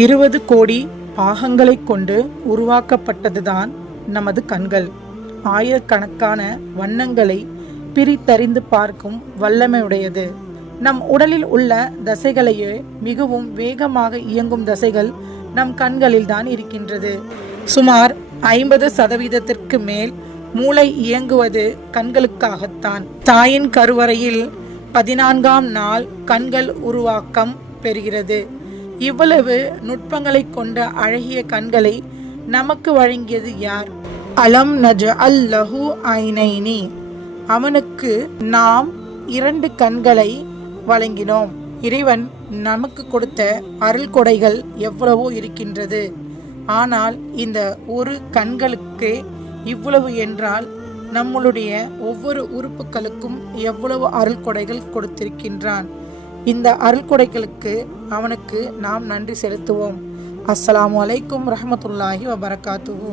20 கோடி பாகங்களை கொண்டு உருவாக்கப்பட்டதுதான் நமது கண்கள். ஆயிரக்கணக்கான வண்ணங்களை பிரித்தறிந்து பார்க்கும் வல்லமையுடையது. நம் உடலில் உள்ள தசைகளையே மிகவும் வேகமாக இயங்கும் தசைகள் நம் கண்களில் தான் இருக்கின்றது. சுமார் 50% மேல் மூளை இயங்குவது கண்களுக்காகத்தான். தாயின் கருவறையில் 14ஆம் நாள் கண்கள் உருவாக்கம் பெறுகிறது. இவ்வளவு நுட்பங்களை கொண்ட அழகிய கண்களை நமக்கு வழங்கியது யார்? அலம் நஜ்அல் லஹு ஐனைனி, அவனுக்கு நாம் 2 கண்களை வழங்கினோம். இறைவன் நமக்கு கொடுத்த அருள் கொடைகள் எவ்வளவோ இருக்கின்றது. ஆனால் இந்த ஒரு கண்களுக்கு இவ்வளவு என்றால் நம்மளுடைய ஒவ்வொரு உறுப்புகளுக்கும் எவ்வளவு அருள் கொடைகள் கொடுத்திருக்கின்றான். இந்த அருள் கொடைகளுக்கு அவனுக்கு நாம் நன்றி செலுத்துவோம். அஸ்ஸலாமு அலைக்கும் ரஹ்மத்துல்லாஹி வபரகாத்துஹு.